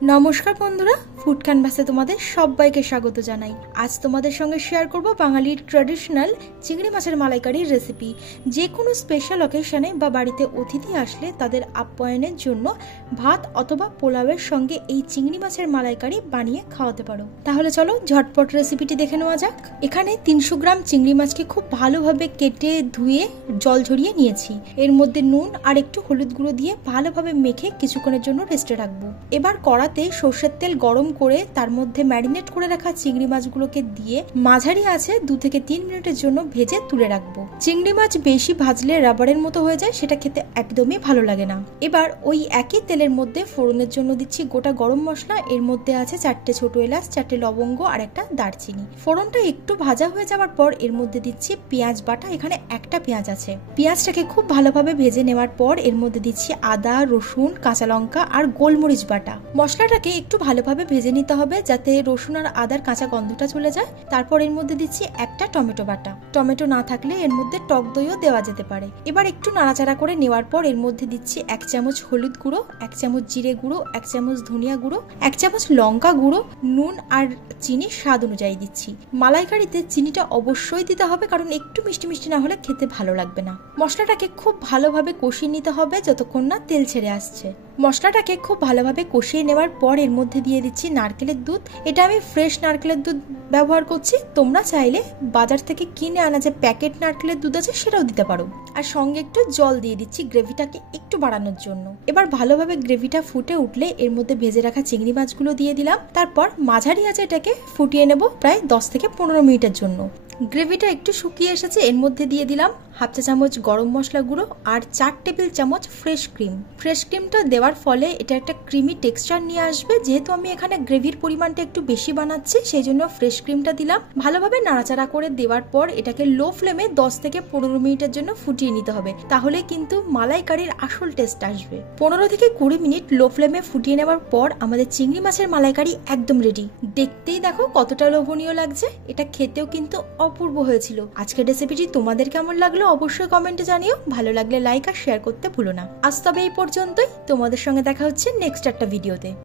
নমস্কার বন্ধুরা, ফুড ক্যানভাসে তোমাদের সবাইকে স্বাগত জানাই। আজ তোমাদের সঙ্গে শেয়ার করব বাঙালির ট্র্যাডিশনাল চিংড়ি মাছের মালাইকারির রেসিপি। যে কোনো স্পেশাল অকেশনে বা বাড়িতে অতিথি আসলে তাদের আপ্যায়নের জন্য ভাত অথবা পোলাওয়ের সঙ্গে এই চিংড়ি মাছের মালাইকারি বানিয়ে খাওয়াতে পারো। তাহলে চলো ঝটপট রেসিপিটি দেখে নেওয়া যাক। এখানে 300 গ্রাম চিংড়ি মাছকে খুব ভালোভাবে কেটে ধুয়ে জল ঝরিয়ে নিয়েছি। এর মধ্যে নুন আর একটু হলুদ গুঁড়ো দিয়ে ভালোভাবে মেখে কিছুক্ষণের জন্য রেস্টে রাখবো। এবার কড়াতে সর্ষের তেল গরম করে তার মধ্যে ম্যারিনেট করে রাখা চিংড়ি মাছগুলোকে দিয়ে মাঝারি আঁচে 2 থেকে 3 মিনিটের জন্য ভেজে তুলে রাখবো। চিংড়ি মাছ বেশি ভাজলে রাবারের মতো হয়ে যায়, সেটা খেতে একদমই ভালো লাগে না। এবার ওই একই তেলের মধ্যে ফোড়নের জন্য দিচ্ছি গোটা গরম মশলা। এর মধ্যে আছে 4টে ছোট এলাচ, 4টে লবঙ্গ আর একটা দারচিনি। ফোড়নটা একটু ভাজা হয়ে যাওয়ার পর এর মধ্যে দিচ্ছি পেঁয়াজ বাটা। এখানে একটা পেঁয়াজ আছে। পেঁয়াজটাকে খুব ভালোভাবে ভেজে নেওয়ার পর এর মধ্যে দিচ্ছি আদা, রসুন, কাঁচা লঙ্কা আর গোলমরিচ বাটা। মশলাটাকে একটু ভালোভাবে ভেজে নিতে হবে যাতে রসুন আর আদার কাঁচা গন্ধটা চলে যায়। তারপর এর মধ্যে দিচ্ছি একটা টমেটো বাটা। টমেটো না থাকলে এর মধ্যে টক দইও দেওয়া যেতে পারে। এবার একটু নাড়াচাড়া করে নেওয়ার পর এর মধ্যে দিচ্ছি 1 চামচ হলুদ গুঁড়ো, 1 চামচ জিরে গুঁড়ো, 1 চামচ ধনিয়া গুঁড়ো, 1 চামচ লঙ্কা গুঁড়ো, নুন আর চিনি স্বাদ অনুযায়ী দিচ্ছি। মালাইকারিতে চিনিটা অবশ্যই দিতে হবে, কারণ একটু মিষ্টি মিষ্টি না হলে খেতে ভালো লাগবে না। মশলাটাকে খুব ভালোভাবে কষিয়ে নিতে হবে যতক্ষণ না তেল ছেড়ে আসছে। মশলাটাকে খুব ভালোভাবে কষিয়ে নেওয়ার পর এর মধ্যে দিয়ে দিচ্ছি নারকেলের দুধ। এটা আমি ফ্রেশ নারকেলের দুধ ব্যবহার করছি। তোমরা চাইলে বাজার থেকে কিনে আনা যে প্যাকেট নারকেলের দুধ আছে সেটাও দিতে পারো। আর সঙ্গে একটু জল দিয়ে দিচ্ছি গ্রেভিটাকে একটু বাড়ানোর জন্য। এবার ভালোভাবে গ্রেভিটা ফুটে উঠলে এর মধ্যে ভেজে রাখা চিংড়ি মাছগুলো দিয়ে দিলাম। তারপর মাঝারি আঁচে এটাকে ফুটিয়ে নেব প্রায় 10 থেকে 15 মিনিটের জন্য। গ্রেভিটা একটু শুকিয়ে এসেছে। এর মধ্যে দিয়ে দিলাম 1/2 চা চামচ গরম মশলা গুঁড়ো আর 4 টেবিল চামচ ফ্রেশ ক্রিম। ফ্রেশ ক্রিমটা দেওয়ার ফলে এটা একটা ক্রিমি টেক্সচার নিয়ে আসবে। যেহেতু আমি এখানে গ্রেভির পরিমাণটা একটু বেশি বানাচ্ছি, সেই জন্য ফ্রেশ ক্রিমটা দিলাম। ভালোভাবে নাড়াচাড়া করে দেওয়ার পর এটাকে লো ফ্লেমে 10 থেকে 15 মিনিটের জন্য ফুটিয়ে নিতে হবে। তাহলে কিন্তু মালাইকারির আসল টেস্ট আসবে। 15 থেকে 20 মিনিট লো ফ্লেমে ফুটিয়ে নেওয়ার পর আমাদের চিংড়ি মাছের মালাইকারি একদম রেডি। দেখতেই দেখো কতটা লোভনীয় লাগছে। এটা খেতেও কিন্তু অপূর্ব হয়েছিল। আজকের রেসিপিটি তোমাদের কেমন লাগলো অবশ্যই কমেন্টে জানিও। ভালো লাগলে লাইক আর শেয়ার করতে ভুলো না। আজ তবে এই পর্যন্তই। তোমাদের সঙ্গে দেখা হচ্ছে নেক্সট একটা ভিডিওতে।